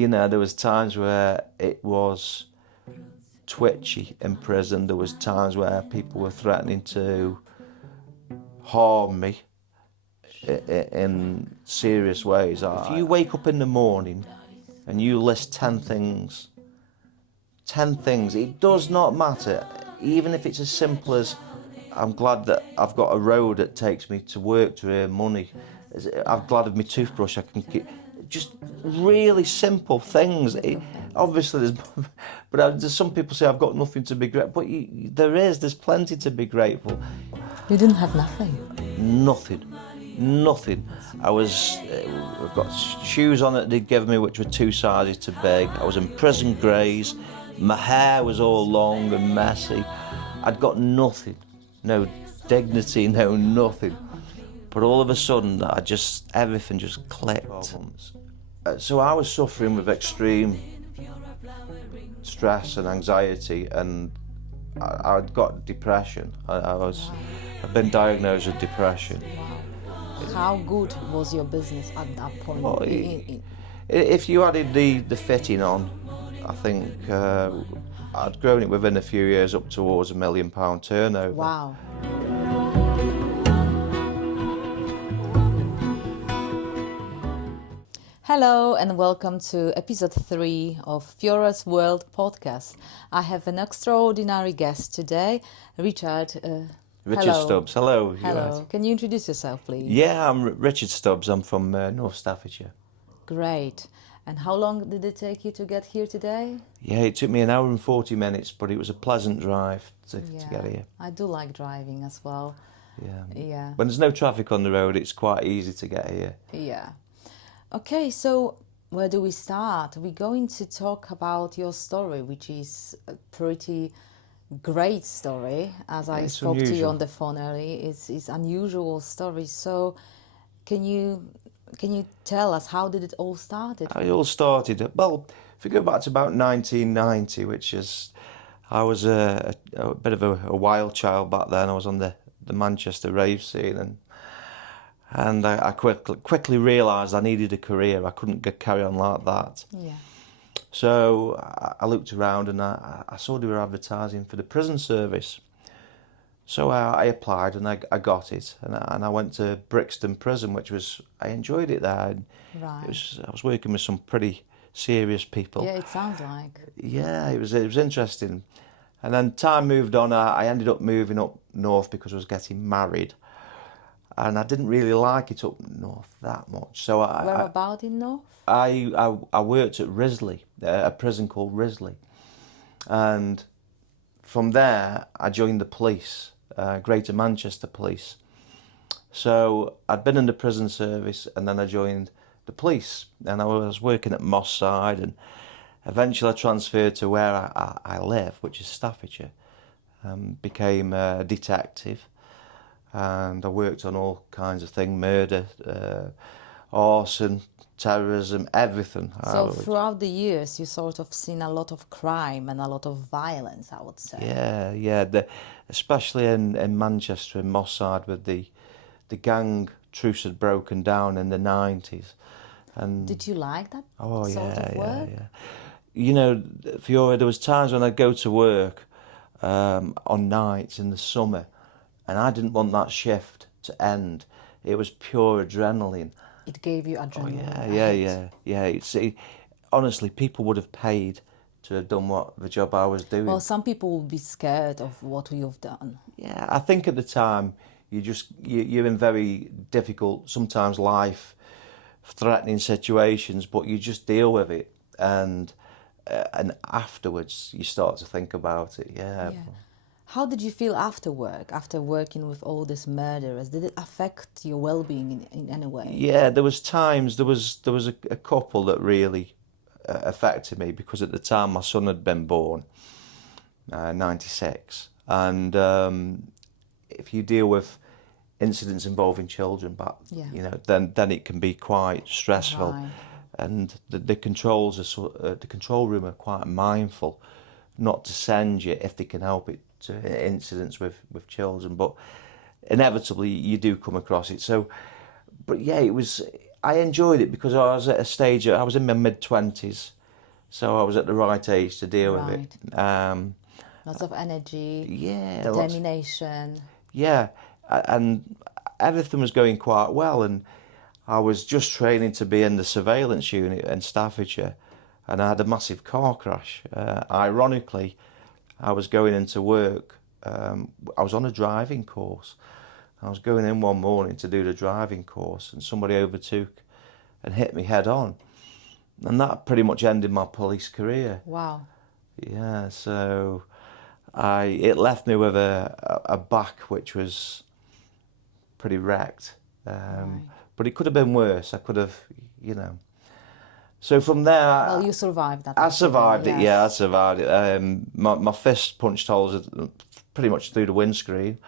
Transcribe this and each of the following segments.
You know, there was times where it was twitchy in prison. There was times where people were threatening to harm me in serious ways. If you wake up in the morning and you list 10 things, it does not matter, even if it's as simple as I'm glad that I've got a road that takes me to work to earn money. I'm glad of my toothbrush I can keep. Just really simple things. Obviously, there's some people say I've got nothing to be grateful, but there's plenty to be grateful. You didn't have nothing? Nothing. I've got shoes on that they'd given me which were 2 sizes too big. I was in prison greys. My hair was all long and messy. I'd got nothing. No dignity, no nothing. But all of a sudden, everything just clicked. So I was suffering with extreme stress and anxiety, and I'd got depression. I've been diagnosed with depression. How good was your business at that point? Well, if you added the fitting on, I think I'd grown it within a few years up towards £1 million turnover. Wow. Hello and welcome to episode 3 of Fiora's World podcast. I have an extraordinary guest today, Richard. Richard hello. Stubbs, hello. Hello. Can you introduce yourself, please? Yeah, I'm Richard Stubbs. I'm from North Staffordshire. Great. And how long did it take you to get here today? Yeah, it took me 1 hour and 40 minutes, but it was a pleasant drive to get here. I do like driving as well. Yeah. When there's no traffic on the road, it's quite easy to get here. Yeah. Okay, so where do we start? We're going to talk about your story, which is a pretty great story. As I spoke to you on the phone earlier, it's unusual story. So can you tell us how did it all start? It all started, well, if we go back to about 1990, which is, I was a bit of a wild child back then. I was on the Manchester rave scene, and I quickly realised I needed a career. I couldn't carry on like that. Yeah. So I looked around and I saw they were advertising for the prison service. So I applied and I got it, and I went to Brixton Prison, I enjoyed it there. Right. I was working with some pretty serious people. Yeah, it sounds like. Yeah, it was interesting. And then time moved on. I ended up moving up north because I was getting married. And I didn't really like it up north that much. So Where about in north? I worked at Risley, a prison called Risley. And from there, I joined the police, Greater Manchester Police. So I'd been in the prison service, and then I joined the police. And I was working at Moss Side, and eventually I transferred to where I live, which is Staffordshire. Became a detective. And I worked on all kinds of things, murder, arson, terrorism, everything. So throughout the years, you sort of seen a lot of crime and a lot of violence, I would say. Yeah. Especially in Manchester, in Moss Side, with the gang truce had broken down in the 90s. And did you like that sort of work? Yeah. You know, Fiora, there was times when I'd go to work on nights in the summer, and I didn't want that shift to end. It was pure adrenaline. It gave you adrenaline. Oh, yeah. Honestly, people would have paid to have done the job I was doing. Well, some people will be scared of what you've done. Yeah, I think at the time you're in very difficult, sometimes life-threatening situations, but you just deal with it, and afterwards you start to think about it. Yeah. How did you feel after work, after working with all these murderers? Did it affect your well-being in any way? Yeah, there was times, there was a couple that really affected me, because at the time my son had been born, 96. And if you deal with incidents involving children, then it can be quite stressful. Right. And the control room are quite mindful not to send you, if they can help it, to incidents with children, but inevitably you do come across it. So, but yeah, I enjoyed it because I was at a stage, I was in my mid-20s, so I was at the right age to deal with it. Lots of energy, Yeah. determination. And everything was going quite well, and I was just training to be in the surveillance unit in Staffordshire, and I had a massive car crash. Ironically, I was going into work, I was on a driving course. I was going in one morning to do the driving course, and somebody overtook and hit me head on. And that pretty much ended my police career. Wow. Yeah, so it left me with a back which was pretty wrecked. Right. But it could have been worse. I could have, you know. So from there... Well, you survived that. I survived it, yes. yeah, I survived it. My fist punched holes pretty much through the windscreen.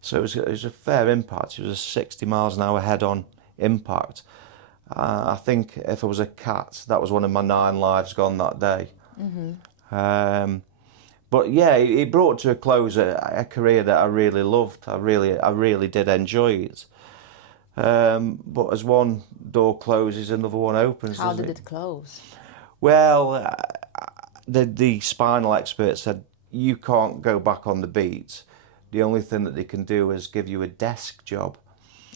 So it was a fair impact. It was a 60 miles an hour head-on impact. I think if I was a cat, that was one of my 9 lives gone that day. Mm-hmm. But yeah, it brought to a close a career that I really loved. I really did enjoy it. But as one door closes, another one opens. How did it close? Well, the spinal expert said you can't go back on the beat. The only thing that they can do is give you a desk job.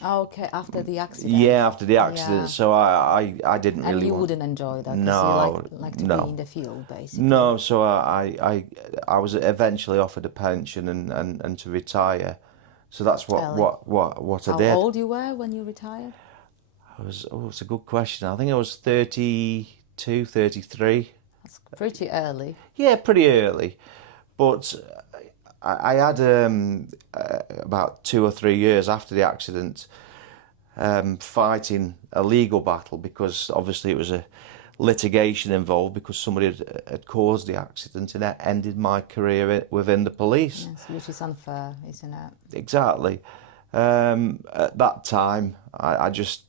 Oh, okay, after the accident. Yeah, after the accident. Yeah. So I didn't and really you want... wouldn't enjoy that because No, you like to no. be in the field, basically. No, so I was eventually offered a pension and to retire. So that's what I did. How old you were when you retired? It's a good question. I think I was 32, 33. That's pretty early. Yeah, pretty early. But I had about 2 or 3 years after the accident fighting a legal battle, because obviously it was a litigation involved because somebody had caused the accident, and that ended my career within the police. Yes, which is unfair, isn't it? Exactly. At that time, I just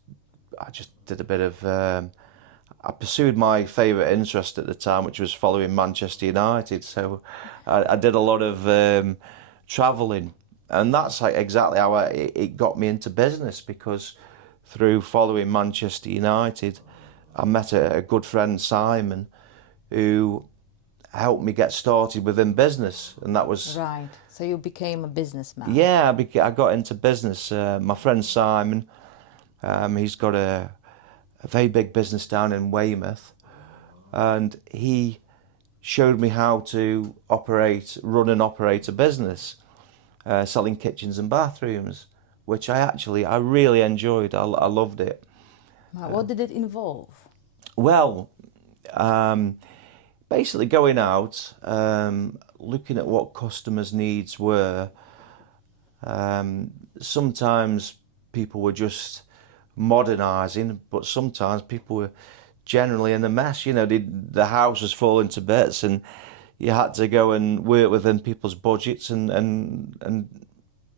did a bit of... I pursued my favourite interest at the time, which was following Manchester United. So I did a lot of travelling, and that's exactly how it got me into business, because through following Manchester United, I met a good friend, Simon, who helped me get started within business, and that was... Right, so you became a businessman. Yeah, I got into business. My friend Simon, he's got a very big business down in Weymouth, and he showed me how to run and operate a business, selling kitchens and bathrooms, which I really enjoyed. I loved it. What did it involve? Well, basically going out, looking at what customers' needs were. Sometimes people were just modernising, but sometimes people were generally in a mess. You know, the house was falling to bits, and you had to go and work within people's budgets and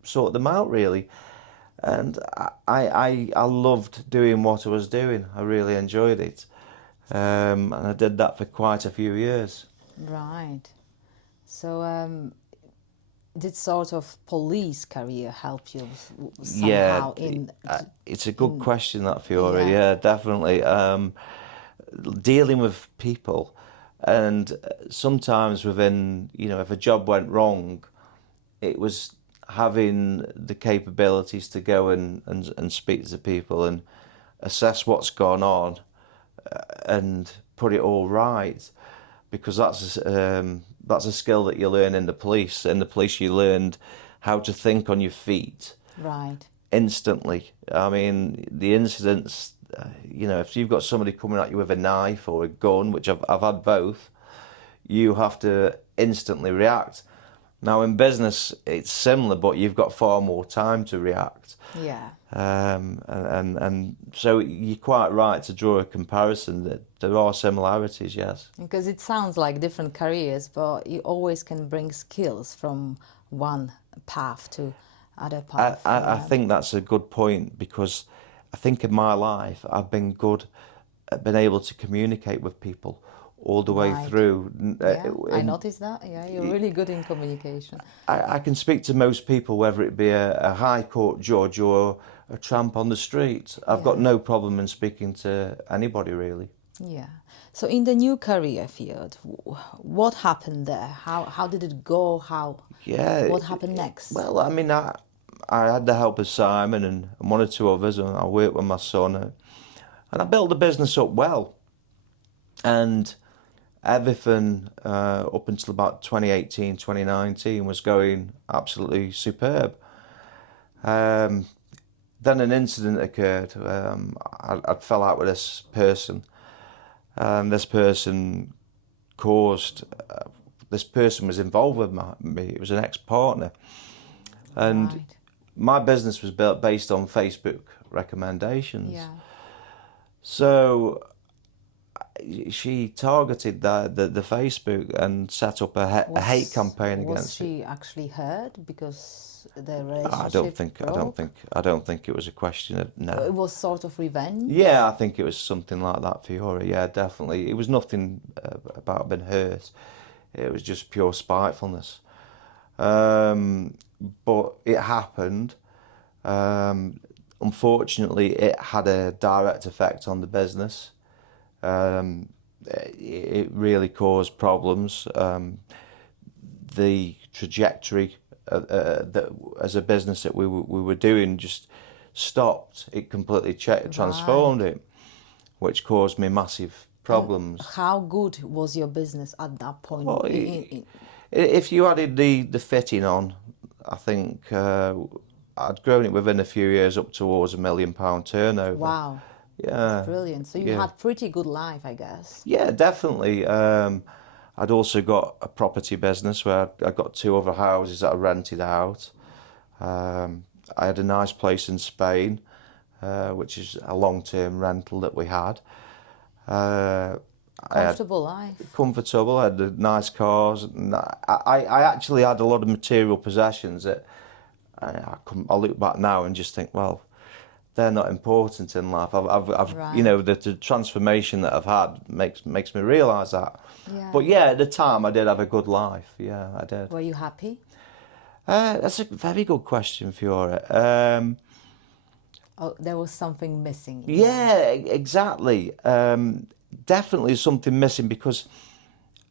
sort them out, really. And I loved doing what I was doing. I really enjoyed it, and I did that for quite a few years. Right. So did sort of police career help you somehow it's a good question, that, Fiora. Yeah, definitely. Dealing with people, and sometimes within, you know, if a job went wrong, it was having the capabilities to go and speak to people and assess what's gone on and put it all right, because that's a skill that you learn in the police. In the police, you learned how to think on your feet. Right. Instantly. I mean, the incidents, you know, if you've got somebody coming at you with a knife or a gun, which I've had both, you have to instantly react. Now, in business, it's similar, but you've got far more time to react. Yeah. And so you're quite right to draw a comparison. That there are similarities, yes. Because it sounds like different careers, but you always can bring skills from one path to other path. I think that's a good point, because I think in my life I've been good at being able to communicate with people, all the way Right. through. Yeah, I noticed that. Yeah, you're really good in communication. I can speak to most people, whether it be a high court judge or a tramp on the street. I've got Yeah. no problem in speaking to anybody, really. Yeah. So in the new career field, what happened there? How did it go? What happened next? Well, I mean, I had the help of Simon and one or two others, and I worked with my son, and I built the business up well. And everything up until about 2018, 2019 was going absolutely superb. Then an incident occurred. I fell out with this person, and this person caused. This person was involved with me. It was an ex-partner, and Right. my business was built based on Facebook recommendations. Yeah. So she targeted the Facebook and set up a hate campaign against Was she actually hurt because the it. relationship broke? I don't think it was a question of no. It was sort of revenge? Yeah, I think it was something like that for Fiora. Yeah, definitely. It was nothing about being hurt. It was just pure spitefulness. But it happened. Unfortunately, it had a direct effect on the business. It really caused problems. The trajectory that as a business that we were doing just stopped. It completely transformed it, which caused me massive problems. How good was your business at that point? Well, if you added the fitting on, I think I'd grown it within a few years up towards £1 million turnover. Wow. Yeah. That's brilliant. So you yeah. had pretty good life, I guess. Yeah, definitely. I'd also got a property business where I got 2 other houses that I rented out. I had a nice place in Spain, which is a long-term rental that we had. Comfortable life. Comfortable, I had the nice cars. And I actually had a lot of material possessions that I look back now and just think, well, they're not important in life. I've Right. you know, the transformation that I've had makes me realise that. Yeah. But yeah, at the time I did have a good life. Yeah, I did. Were you happy? That's a very good question, Fiora. Oh, there was something missing. Yeah, exactly. Definitely something missing because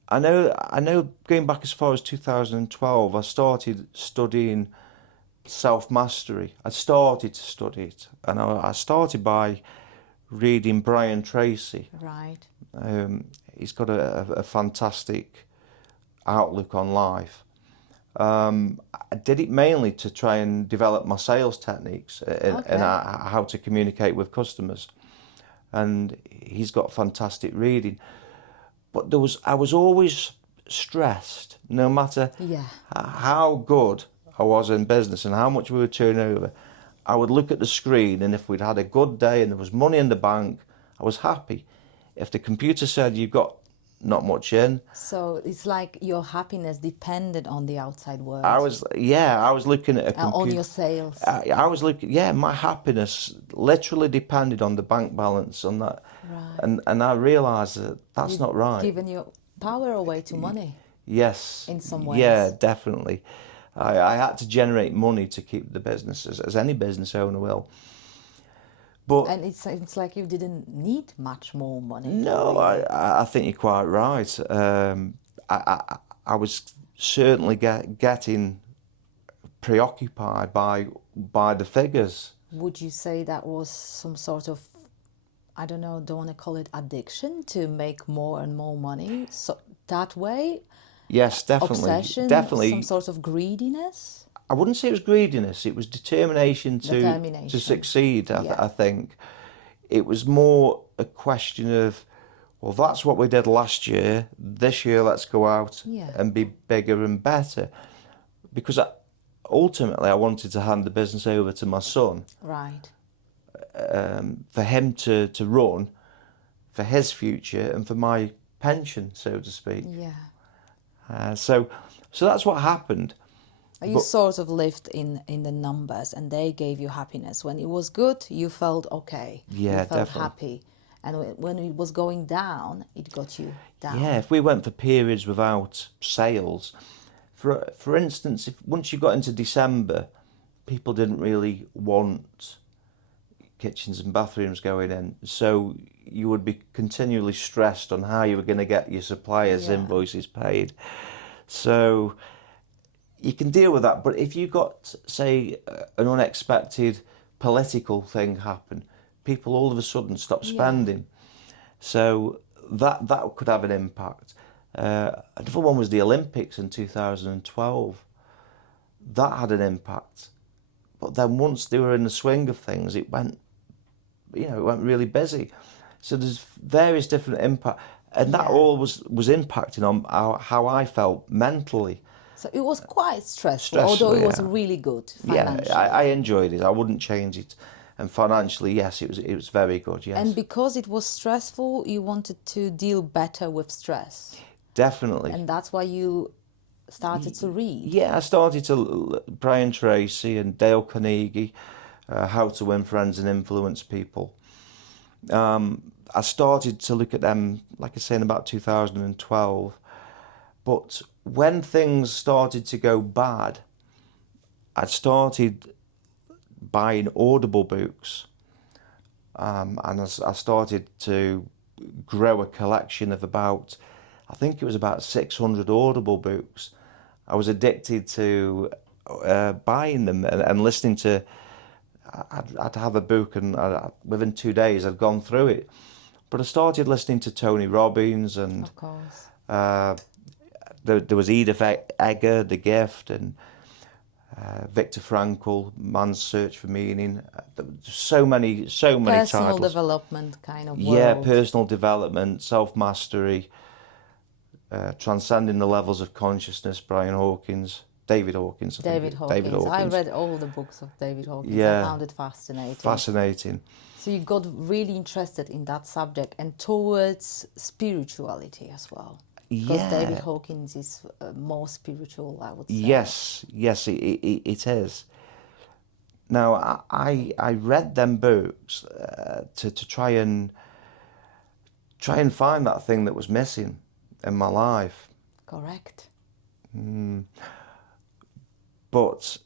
I know going back as far as 2012, I started studying self-mastery. I started to study it, and I started by reading Brian Tracy. Right. He's got a fantastic outlook on life. I did it mainly to try and develop my sales techniques and how to communicate with customers. And he's got fantastic reading. But I was always stressed, no matter how good I was in business and how much we were turning over. I would look at the screen, and if we'd had a good day and there was money in the bank, I was happy. If the computer said you've got not much in, so it's like your happiness depended on the outside world. I was looking at a computer. On your sales. I was looking, my happiness literally depended on the bank balance on that. Right. And I realised that that's not right. Giving your power away to money. Yes. In some ways. Yeah, definitely. I had to generate money to keep the business, as any business owner will. But and it's like you didn't need much more money. No, I think you're quite right. I was certainly getting preoccupied by the figures. Would you say that was some sort of, I don't know, don't want to call it addiction, to make more and more money so that way? Yes, definitely. Obsession, definitely. Some sort of greediness? I wouldn't say it was greediness. It was determination to succeed, I think. It was more a question of, well, that's what we did last year. This year, let's go out and be bigger and better. Because ultimately, I wanted to hand the business over to my son. Right. For him to run, for his future and for my pension, so to speak. Yeah. So that's what happened. You sort of lived in the numbers, and they gave you happiness. When it was good, you felt okay. Yeah, you felt definitely. happy. And when it was going down, it got you down. Yeah, if we went for periods without sales, for instance, if once you got into December, people didn't really want kitchens and bathrooms going in, so you would be continually stressed on how you were going to get your suppliers' invoices paid. So you can deal with that, but if you got, say, an unexpected political thing happen, people all of a sudden stop spending. So that could have an impact. Another one was the Olympics in 2012. That had an impact. But then once they were in the swing of things, it went really busy. So there's various different impacts. And that all was impacting on how I felt mentally. So it was quite stressful, although it was really good financially. Yeah, I enjoyed it. I wouldn't change it. And financially, yes, it was very good, yes. And because it was stressful, you wanted to deal better with stress. Definitely. And that's why you started to read. Yeah, I started to Brian Tracy and Dale Carnegie, How to Win Friends and Influence People. I started to look at them, like I say, in about 2012. But when things started to go bad, I started buying Audible books, and I started to grow a collection of I think it was about 600 Audible books. I was addicted to buying them and listening to. I'd have a book, and within 2 days I'd gone through it. But I started listening to Tony Robbins, and of course, there was Edith Eger, The Gift, and Viktor Frankl, Man's Search for Meaning. So many personal titles. Personal development kind of world. Yeah, personal development, self-mastery, Transcending the Levels of Consciousness, David Hawkins. David Hawkins. I read all the books of David Hawkins. Yeah. I found it fascinating. Fascinating. So you got really interested in that subject and towards spirituality as well. Because David Hawkins is more spiritual, I would say. Yes, it is. Now, I read them books to try and find that thing that was missing in my life. Correct. But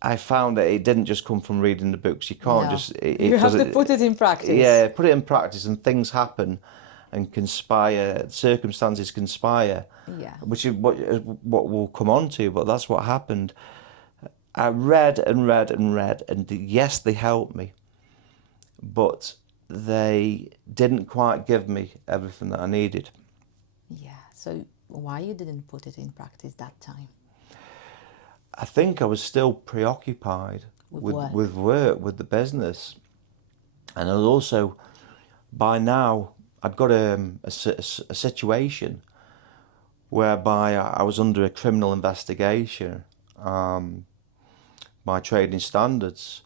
I found that it didn't just come from reading the books. You can't you have to put it in practice. Yeah, put it in practice, and things happen and conspire, circumstances conspire, which is what we'll come on to, but that's what happened. I read and read and read, and yes, they helped me, but they didn't quite give me everything that I needed. Yeah, so why you didn't put it in practice that time? I think I was still preoccupied with work, with the business, and I was also, by now, I'd got a situation whereby I was under a criminal investigation by trading standards.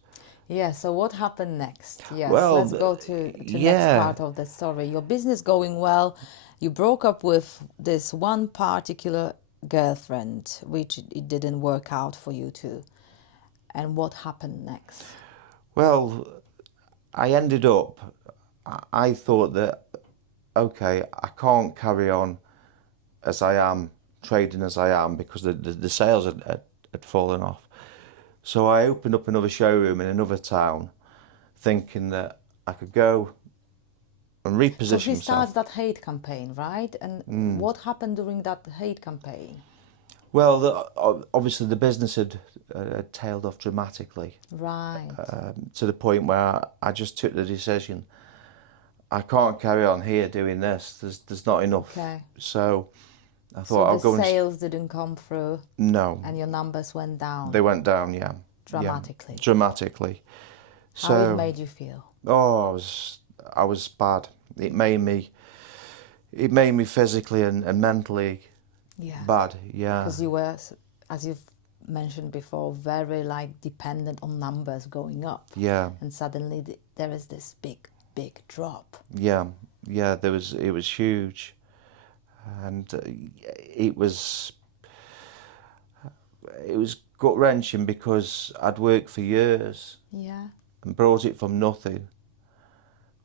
Yeah, so what happened next? Yes, well, let's go to next part of the story. Your business going well, you broke up with this one particular girlfriend, which it didn't work out for you two. And what happened next? Well, I ended up, I thought that, okay, I can't carry on as I am, trading as I am, because the sales had fallen off. So I opened up another showroom in another town, thinking that I could go and reposition myself. So he starts that hate campaign, right? And what happened during that hate campaign? Well, obviously the business had tailed off dramatically. Right. To the point where I just took the decision, I can't carry on here doing this. There's not enough. Okay. So I thought I'll go. So the sales didn't come through. No. And your numbers went down. They went down, yeah. Dramatically. Yeah, dramatically. How it made you feel? Oh, I was bad. It made me physically and mentally bad. Yeah. Because you were, as you've mentioned before, very dependent on numbers going up. Yeah. And suddenly there is this big drop. Yeah. It was huge, and it was gut wrenching because I'd worked for years. Yeah. And brought it from nothing,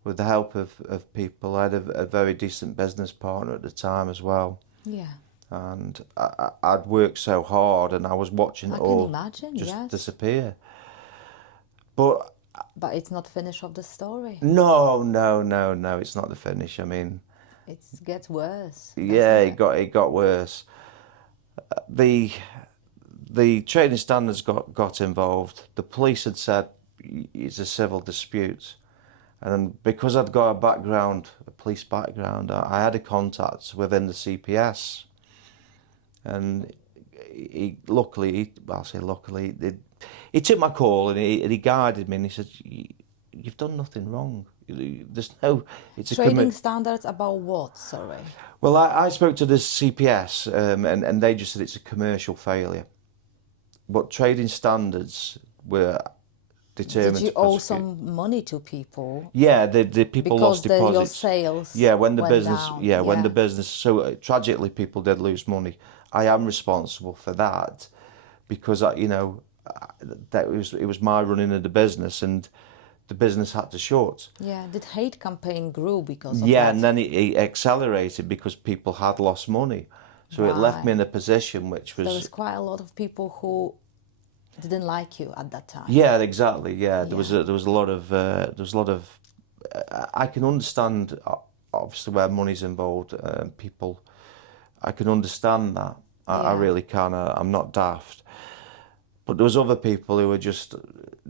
with the help of people. I had a very decent business partner at the time as well. Yeah. And I'd worked so hard, and I was watching it all just yes. disappear. But it's not finish of the story. No, it's not the finish. I mean, it gets worse. Yeah, it got worse. The trading standards got involved. The police had said it's a civil dispute, and because I'd got a police background, I had a contact within the CPS, and he took my call and he guided me, and he said, "You've done nothing wrong. There's no..." Trading standards about what? Sorry. Well, I spoke to the CPS, and they just said it's a commercial failure. But trading standards were determined. Did you owe some money to people? Yeah, the people lost deposits. Your sales. Yeah, when the went business. down. Yeah, when the business. So tragically, people did lose money. I am responsible for that, because it was my running of the business, and the business had to shut. Yeah, the hate campaign grew because of Yeah, that. and then it accelerated because people had lost money. So it left me in a position which was... There was quite a lot of people who didn't like you at that time. Yeah, exactly. Yeah, there was a lot of I can understand obviously where money's involved. People, I can understand that. I really can. I'm not daft. But there was other people who were just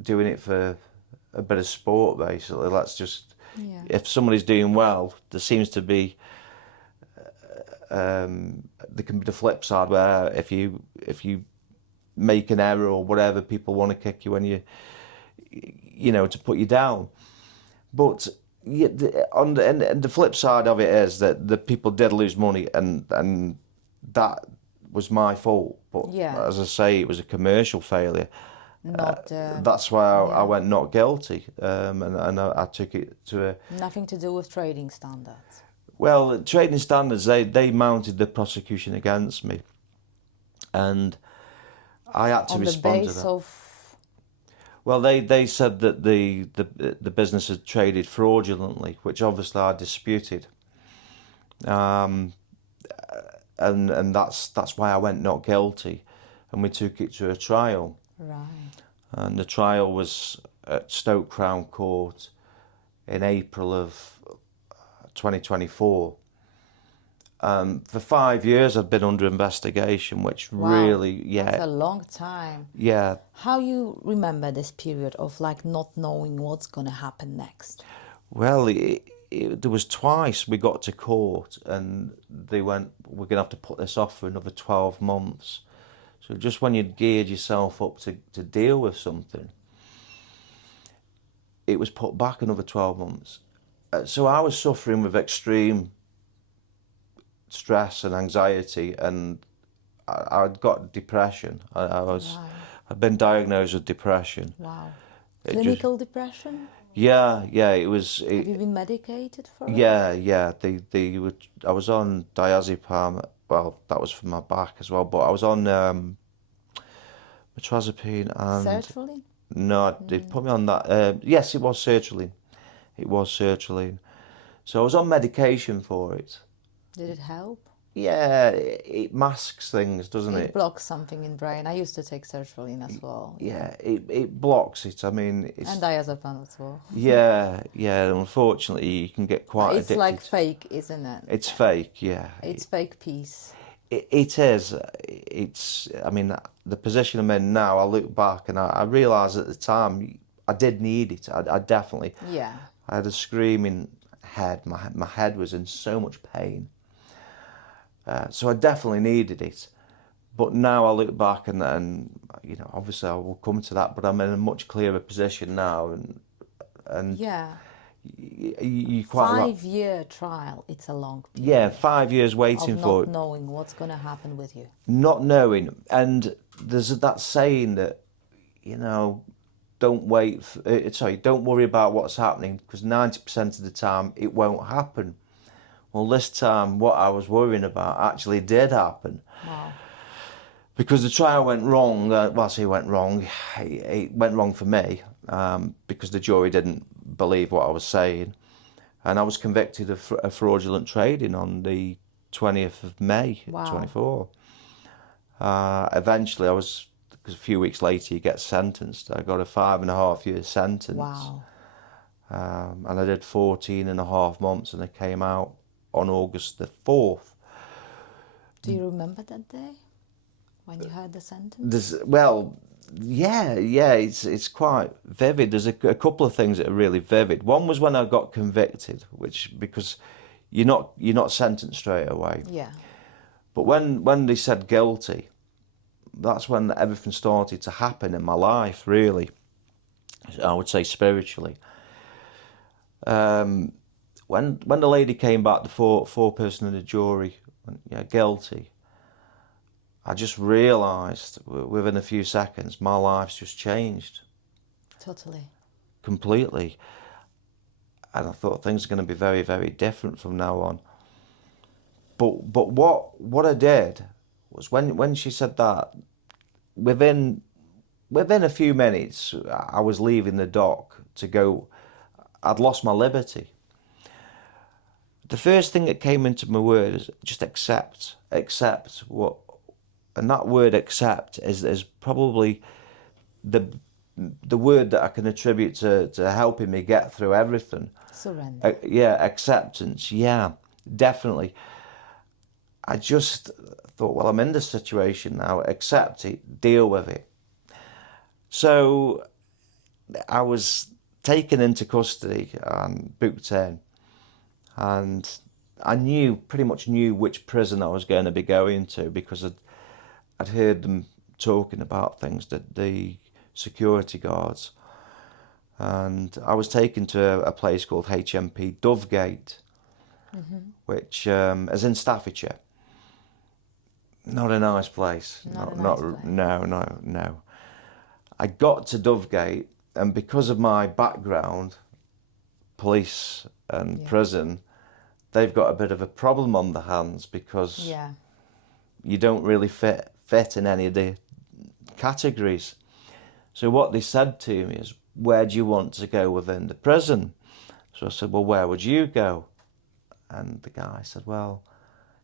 doing it for a bit of sport, basically. If somebody's doing well, there seems to be there can be the flip side where if you make an error or whatever, people want to kick you when to put you down. But the flip side of it is that the people did lose money, and that was my fault. But as I say, it was a commercial failure. That's why I went not guilty, and I took it to a... Nothing to do with trading standards. Well, trading standards, they mounted the prosecution against me, and I had to respond to that. Well, they said that the business had traded fraudulently, which obviously I disputed, and that's why I went not guilty, and we took it to a trial. Right. And the trial was at Stoke Crown Court in April of 2024. For 5 years I've been under investigation, which really, that's a long time. Yeah. How you remember this period of not knowing what's going to happen next? Well, there was twice we got to court and they went, "We're going to have to put this off for another 12 months. So just when you'd geared yourself up to deal with something, it was put back another 12 months. So I was suffering with extreme stress and anxiety, and I'd got depression. I'd been diagnosed with depression. Wow. Clinical depression? Yeah, it was... Have you been medicated for it? Yeah. I was on diazepam. Well, that was for my back as well, but I was on metrazepine and... Sertraline? No, they put me on that. Yes, it was sertraline. So I was on medication for it. Did it help? Yeah, it masks things, doesn't it? It blocks something in brain. I used to take sertraline as well. Yeah, it blocks it. I mean, it's... And diazepam as well. Yeah. Unfortunately, you can get quite addicted. It's like fake, isn't it? It's fake, yeah. It's fake peace. It is. I mean, the position I'm in now, I look back and I realise at the time I did need it. I definitely... Yeah. I had a screaming head. My head was in so much pain. So I definitely needed it. But now I look back and obviously I will come to that, but I'm in a much clearer position now. And yeah. You quite... 5-year trial, it's a long period. Yeah, 5 years waiting for it. Not knowing what's going to happen with you. Not knowing. And there's that saying that, don't worry about what's happening, because 90% of the time it won't happen. Well, this time what I was worrying about actually did happen. Wow. Because the trial went wrong. I say it went wrong. It went wrong for me because the jury didn't believe what I was saying. and I was convicted of fraudulent trading on the 20th of May, Wow. 24. Eventually, because a few weeks later you get sentenced. I got a 5.5-year sentence. Wow. And I did 14.5 months, and I came out on August the 4th. Do you remember that day when you heard the sentence? It's quite vivid. There's a couple of things that are really vivid. One was when I got convicted, because you're not sentenced straight away. Yeah. But when they said guilty, that's when everything started to happen in my life, really. I would say spiritually. When the lady came back, the four person in the jury, guilty, I just realised within a few seconds my life's just changed. Totally. Completely. And I thought things are going to be very, very different from now on. But what I did was when she said that, within a few minutes I was leaving the dock to go. I'd lost my liberty. The first thing that came into my word is just accept what, and that word accept is probably the word that I can attribute to helping me get through everything. Surrender. Acceptance. Yeah, definitely. I just thought, well, I'm in this situation now. Accept it. Deal with it. So I was taken into custody and booked in, and I pretty much knew which prison I was going to be going to, because I'd heard them talking about things, that the security guards, and I was taken to a place called HMP Dovegate, which is in Staffordshire. Not a nice place. No. I got to Dovegate, and because of my background, police and prison, they've got a bit of a problem on their hands, because you don't really fit in any of the categories. So what they said to me is, where do you want to go within the prison? So I said, well, where would you go? And the guy said, well,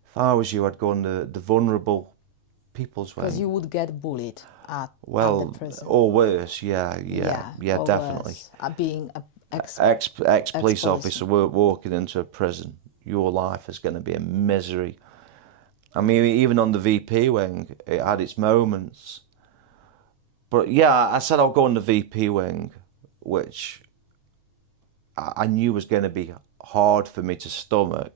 if I was you, I'd go on the vulnerable people's wing. Because you would get bullied at the prison. Or worse, yeah, definitely. Being an ex-police officer walking into a prison, your life is going to be a misery. I mean, even on the VP wing, it had its moments. But yeah, I said I'll go on the VP wing, which I knew was going to be hard for me to stomach,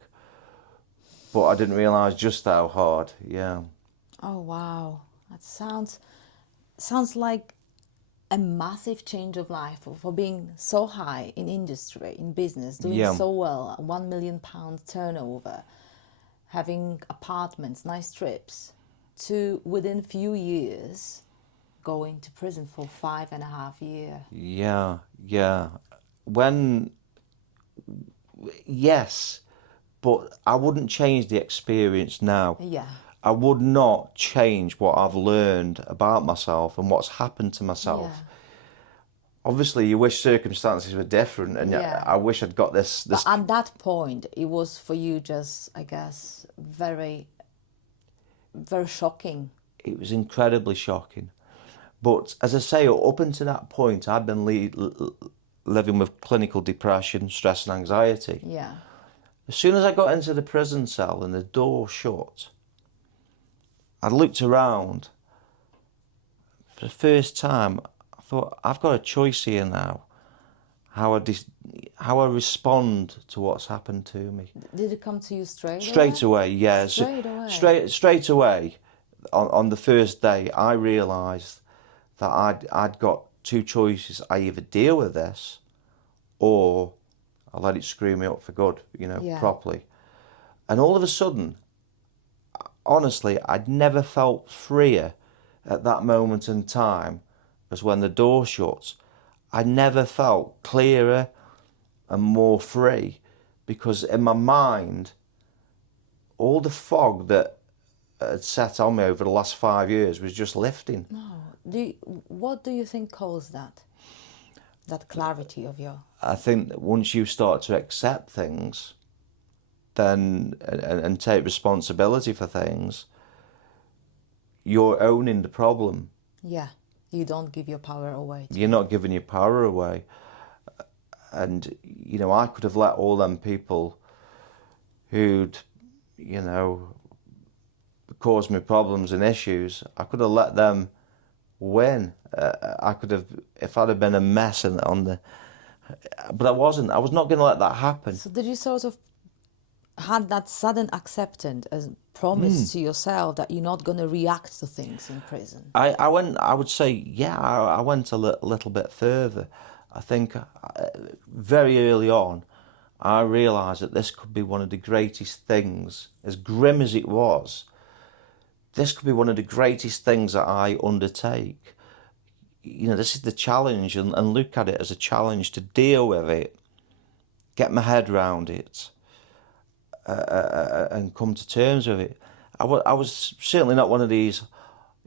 but I didn't realise just how hard. Yeah. Oh wow, that sounds like a massive change of life for being so high in industry, in business, doing so well, £1 million turnover, having apartments, nice trips, to within few years going to prison for 5.5 years. Yeah. Yes, but I wouldn't change the experience now. Yeah. I would not change what I've learned about myself and what's happened to myself. Yeah. Obviously, you wish circumstances were different, and I wish I'd got this. But at that point, it was for you just, I guess, very, very shocking. It was incredibly shocking. But as I say, up until that point, I'd been living with clinical depression, stress and anxiety. Yeah. As soon as I got into the prison cell and the door shut, I looked around. For the first time, I thought, I've got a choice here now. How I respond to what's happened to me. Did it come to you straight away? Straight away, yeah. Straight away. On the first day, I realised that I'd got two choices. I either deal with this, or I let it screw me up for good, properly. And all of a sudden, honestly, I'd never felt freer at that moment in time as when the door shuts. I never felt clearer and more free, because in my mind, all the fog that had sat on me over the last 5 years was just lifting. No. What do you think caused that? That clarity of your... I think that once you start to accept things, then and take responsibility for things, you're owning the problem. Yeah, you don't give your power away. You're not giving your power away. And, you know, I could have let all them people who'd, you know, caused me problems and issues, I could have let them win. I could have, if I'd have been a mess on the... But I wasn't. I was not going to let that happen. So did you sort of had that sudden acceptance as promise to yourself that you're not going to react to things in prison? I would say, yeah, I went a little bit further. I think very early on, I realised that this could be one of the greatest things, as grim as it was, this could be one of the greatest things that I undertake. You know, this is the challenge, and look at it as a challenge to deal with it, get my head round it, and come to terms with it. I was certainly not one of these.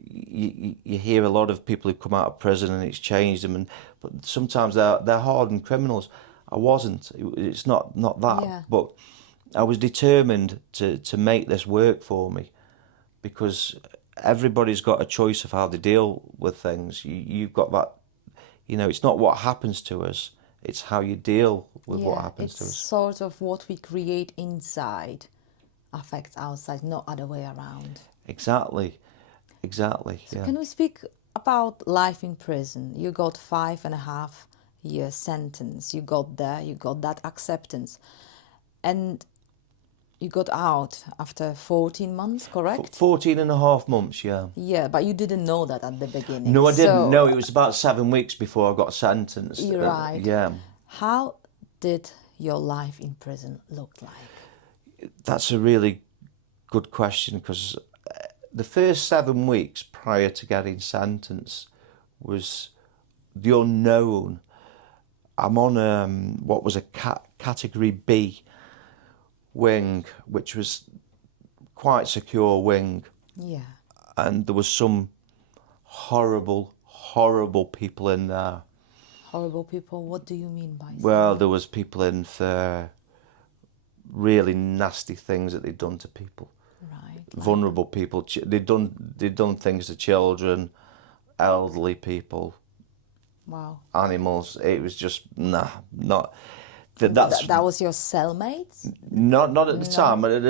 You hear a lot of people who come out of prison and it's changed them, but sometimes they're hardened criminals. I wasn't. It's not that. Yeah. But I was determined to make this work for me, because everybody's got a choice of how they deal with things. You've got that. You know, it's not what happens to us. It's how you deal with what happens to us. It's sort of what we create inside affects outside, not other way around. Exactly. So can we speak about life in prison? You got 5.5 year sentence. You got there, you got that acceptance. And you got out after 14 months, correct? 14 and a half months, yeah. Yeah, but you didn't know that at the beginning. No, I didn't. No, it was about 7 weeks before I got sentenced. You're right. Yeah. How did your life in prison look like? That's a really good question, because the first 7 weeks prior to getting sentenced was the unknown. I'm on what was a category B wing, which was quite secure wing. Yeah. And there was some horrible people in there. Horrible people, what do you mean by that? Well, there was people in for really nasty things that they'd done to people. Right. Vulnerable people. They'd done things to children, elderly people. Wow. Animals. It was just not. That was your cellmates? Not at the time. At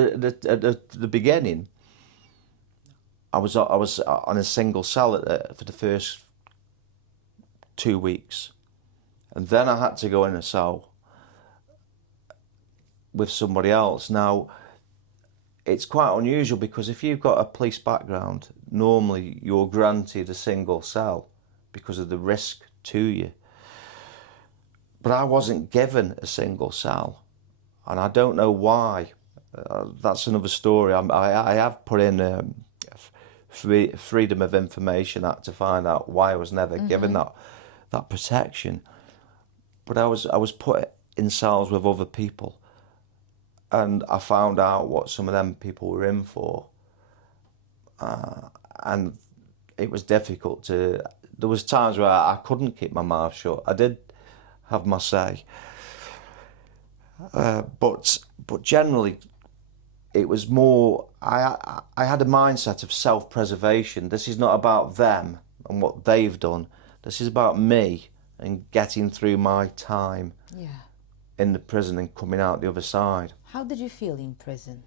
the beginning, I was on a single cell for the first 2 weeks, and then I had to go in a cell with somebody else. Now, it's quite unusual, because if you've got a police background, normally you're granted a single cell because of the risk to you. But I wasn't given a single cell, and I don't know why. That's another story. I have put in Freedom of Information Act to find out why I was never given that protection. But I was put in cells with other people, and I found out what some of them people were in for, and it was difficult to. There was times where I couldn't keep my mouth shut. I did have my say, but generally, it was more. I had a mindset of self-preservation. This is not about them and what they've done. This is about me and getting through my time in the prison and coming out the other side. How did you feel in prison?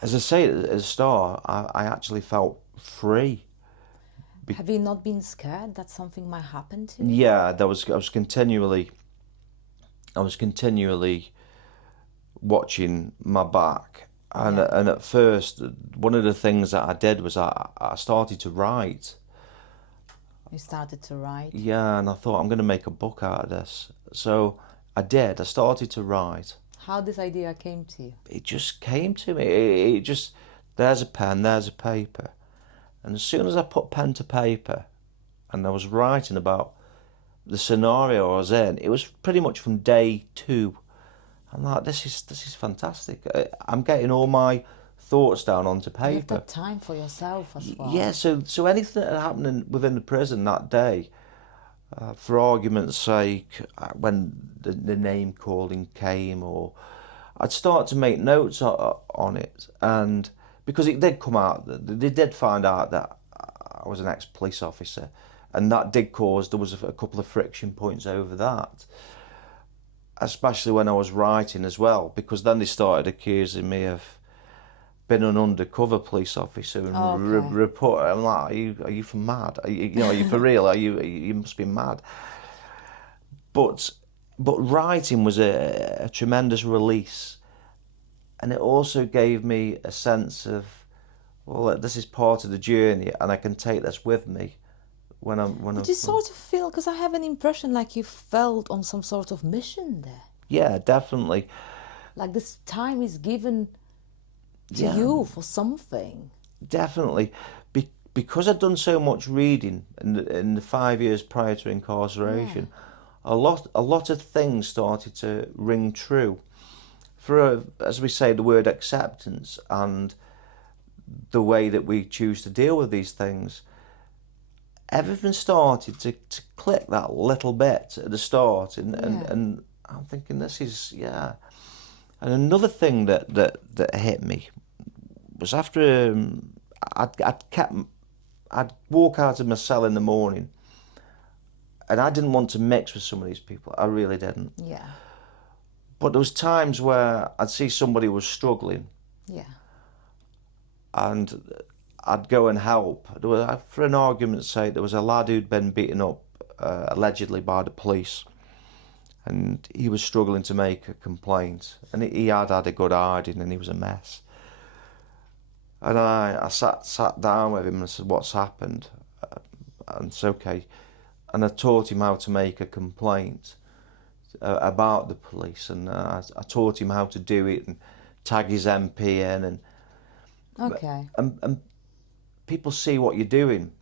As I say at the start, I actually felt free. Have you not been scared that something might happen to you? Yeah, I was continually watching my back, and at first, one of the things that I did was I started to write. You started to write? Yeah, and I thought, I'm going to make a book out of this. So I did. I started to write. How this idea came to you? It just came to me. It just, there's a pen, there's a paper. And as soon as I put pen to paper and I was writing about the scenario I was in, it was pretty much from day 2. I'm like, this is fantastic. I'm getting all my thoughts down onto paper. You have that time for yourself as well. Yeah, so anything that happened within the prison that day, For argument's sake, when the name calling came, or I'd start to make notes on it, and because it did come out, they did find out that I was an ex-police officer, and that did cause, there was a couple of friction points over that, especially when I was writing as well, because then they started accusing me of being an undercover police officer and report. I'm like, are you for mad? Are you for real? You must be mad. But writing was a tremendous release, and it also gave me a sense of, well, this is part of the journey, and I can take this with me when I'm. Did you sort of feel? Because I have an impression like you felt on some sort of mission there. Yeah, definitely. Like this time is given to you for something. Definitely, because I'd done so much reading in the 5 years prior to incarceration. Yeah. A lot of things started to ring true. As we say, the word acceptance and the way that we choose to deal with these things, everything started to click that little bit at the start, and I'm thinking, this is, yeah. And another thing that hit me was after I'd walk out of my cell in the morning, and I didn't want to mix with some of these people. I really didn't. Yeah. But there was times where I'd see somebody was struggling. Yeah. And I'd go and help. For an argument's sake, there was a lad who'd been beaten up allegedly by the police, and he was struggling to make a complaint, and he had a good hiding, and he was a mess. And I sat down with him and said, what's happened? And it's okay. And I taught him how to make a complaint about the police, and I taught him how to do it and tag his MP in, and and people see what you're doing.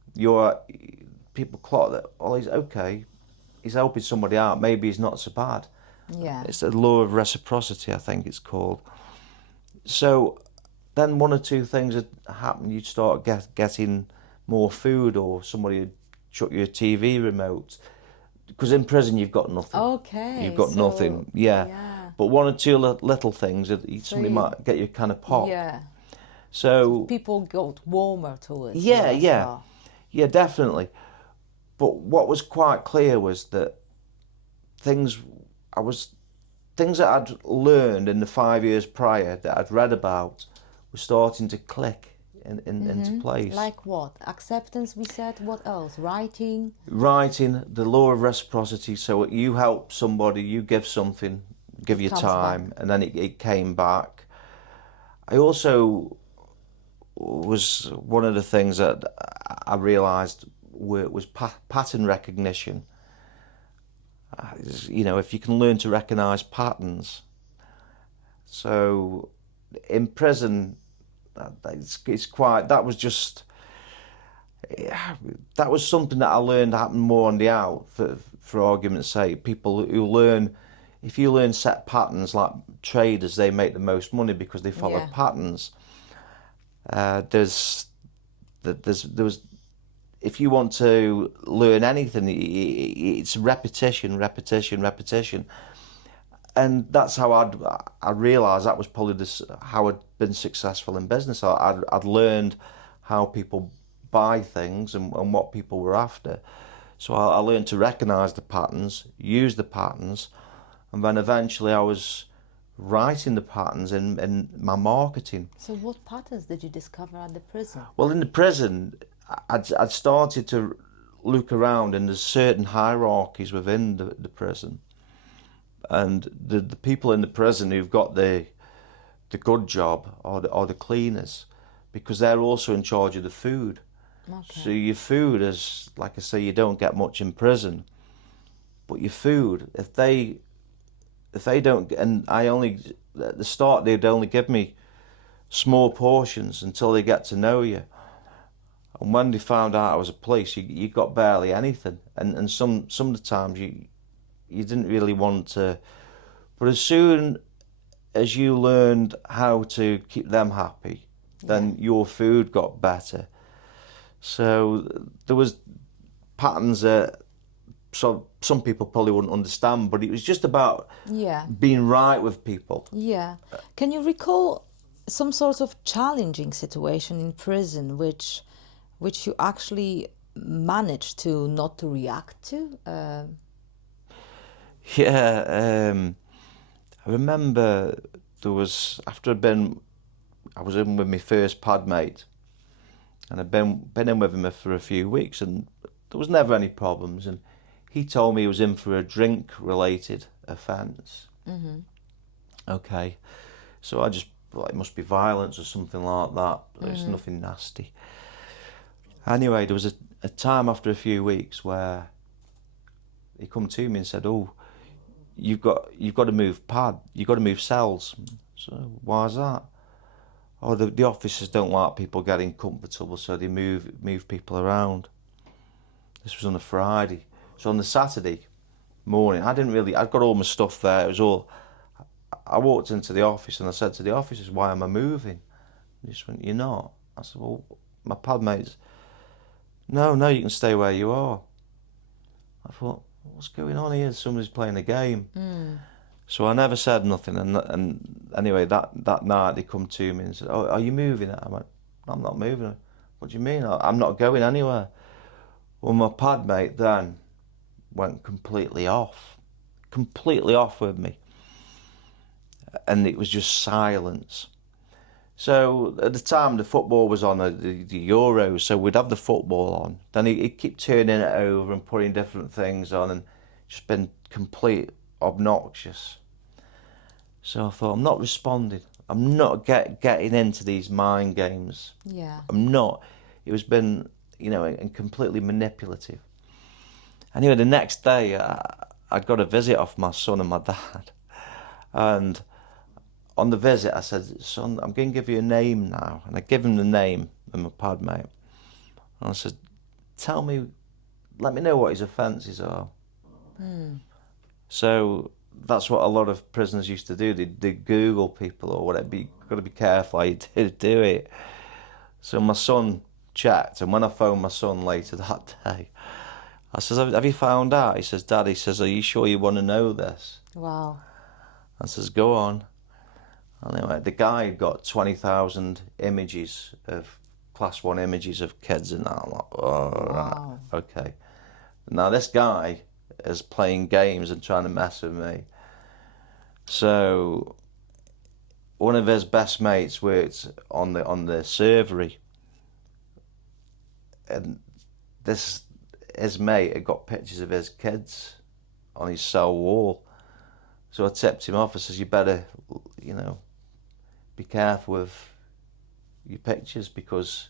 People clock that, oh, he's helping somebody out, maybe he's not so bad. Yeah. It's the law of reciprocity, I think it's called. So then one or two things would happen. You'd start getting more food, or somebody would chuck you a TV remote, because in prison you've got nothing. Okay. You've got nothing. Yeah. But one or two little things, somebody might get you a kind of pop. Yeah. So people got warmer to it. Yeah, definitely. But what was quite clear was that things that I'd learned in the 5 years prior, that I'd read about, were starting to click into place. Like what? Acceptance, we said. What else? Writing, the law of reciprocity. So you help somebody, you give something, give your time, and then it came back. I also was, one of the things that I realised was pattern recognition. If you can learn to recognise patterns. So in prison, that was something that I learned happened more on the out, for argument's sake. People who learn, if you learn set patterns, like traders, they make the most money because they follow patterns. If you want to learn anything, it's repetition, and that's how I realised that was probably how I'd been successful in business. I'd learned how people buy things and what people were after, so I learned to recognise the patterns, use the patterns, and then eventually I was writing the patterns in my marketing. So what patterns did you discover at the prison? Well, in the prison, I'd started to look around, and there's certain hierarchies within the prison, and the people in the prison who've got the good job are the cleaners, because they're also in charge of the food. Okay. So your food is, like I say, you don't get much in prison, but your food, if they don't, and at the start they'd only give me small portions until they get to know you. And when they found out I was a police, you got barely anything, and some of the times you didn't really want to. But as soon as you learned how to keep them happy, then your food got better. So there was patterns that so some people probably wouldn't understand, but it was just about being right with people. Yeah. Can you recall some sort of challenging situation in prison which you actually managed to not to react to? I remember there was, after I was in with my first pad mate, and I'd been in with him for a few weeks, and there was never any problems, and he told me he was in for a drink-related offence. Mm-hmm. Okay, so I just thought it must be violence or something like that. It's nothing nasty. Anyway, there was a time after a few weeks where he come to me and said, "Oh, you've got to move you've got to move cells." So why's that? Oh, the officers don't like people getting comfortable, so they move people around. This was on a Friday. So on the Saturday morning, I'd got all my stuff there. It was all, I walked into the office and I said to the officers, "Why am I moving?" They just went, "You're not." I said, "Well, my pad mates." No, you can stay where you are. I thought, what's going on here? Somebody's playing a game. So I never said nothing, and anyway, that night they come to me and said, "Oh, are you moving?" I went, "I'm not moving." "What do you mean?" "I'm not going anywhere." Well, my pad mate then went completely off with me, and it was just silence. So at the time the football was on, the Euros, so we'd have the football on. Then he'd keep turning it over and putting different things on, and just been complete obnoxious. So I thought, I'm not responding. I'm not getting into these mind games. Yeah. I'm not. It was been, and completely manipulative. Anyway, the next day, I got a visit off my son and my dad. And on the visit, I said, "Son, I'm going to give you a name now." And I give him the name of my pad mate. And I said, let me know what his offences are. So that's what a lot of prisoners used to do. They Google people or whatever. You've got to be careful how you do it. So my son checked, and when I phoned my son later that day, I says, "Have you found out?" He says, "Dad," he says, "are you sure you want to know this?" Wow. I says, "Go on." Anyway, the guy got 20,000 images of class 1 images of kids, and I'm like, "Oh, wow. Right, okay." Now this guy is playing games and trying to mess with me. So one of his best mates worked on the servery, and his mate had got pictures of his kids on his cell wall. So I tipped him off. I says, "You better, be careful with your pictures because,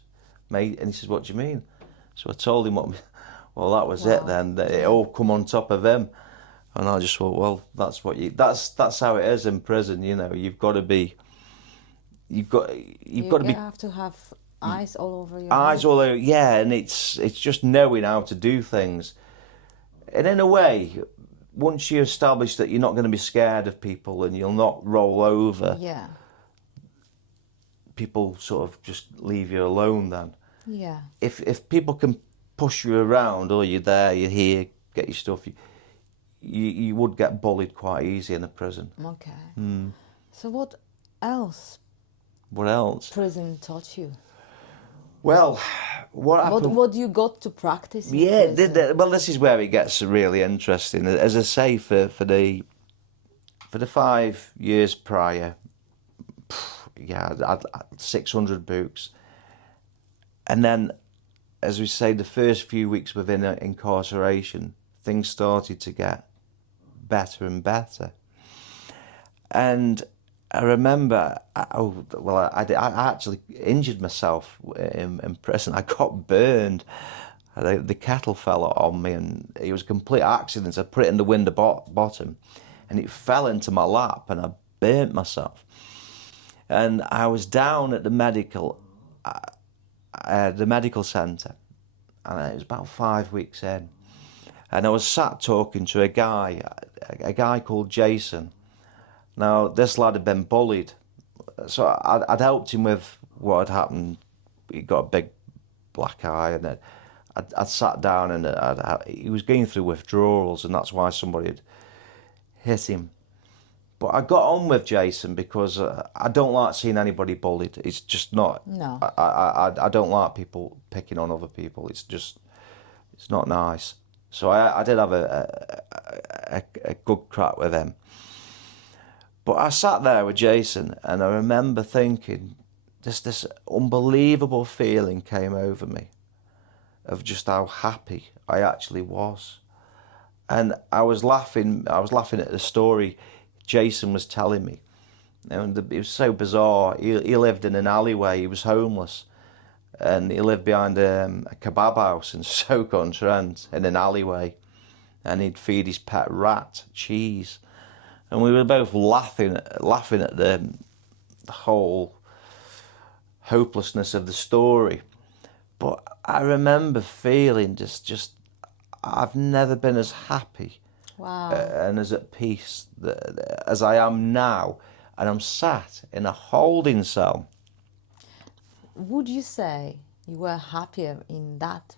mate." And he says, "What do you mean?" So I told him well, that was it then. That it all come on top of him. And I just thought, well, that's how it is in prison. You've got to be. You have to have eyes all over your eyes head. all over. Yeah, and it's just knowing how to do things. And in a way, once you establish that you're not going to be scared of people and you'll not roll over, people sort of just leave you alone then. Yeah. If people can push you around, or you're there, you're here, get your stuff, you would get bullied quite easy in a prison. Okay. So what else? What else? Prison taught you? Well, what you got to practice? Well, this is where it gets really interesting. As I say, for the 5 years prior, I had 600 books, and then, as we say, the first few weeks within incarceration, things started to get better and better. And I remember, I actually injured myself in prison. I got burned. The kettle fell on me, and it was a complete accident. I put it in the window bottom, and it fell into my lap, and I burnt myself. And I was down at the medical centre, and it was about 5 weeks in, and I was sat talking to a guy called Jason. Now, this lad had been bullied, so I'd helped him with what had happened. He got a big black eye, and I'd sat down and he was going through withdrawals, and that's why somebody had hit him. But I got on with Jason because I don't like seeing anybody bullied. It's just not. No. I don't like people picking on other people. It's not nice. So I did have a good crack with him. But I sat there with Jason, and I remember thinking, this unbelievable feeling came over me of just how happy I actually was. And I was laughing at the story Jason was telling me. And it was so bizarre. He lived in an alleyway. He was homeless. And he lived behind a kebab house in Stoke-on-Trent in an alleyway. And he'd feed his pet rat cheese. And we were both laughing at the whole hopelessness of the story. But I remember feeling just I've never been as happy and as at peace as I am now. And I'm sat in a holding cell. Would you say you were happier in that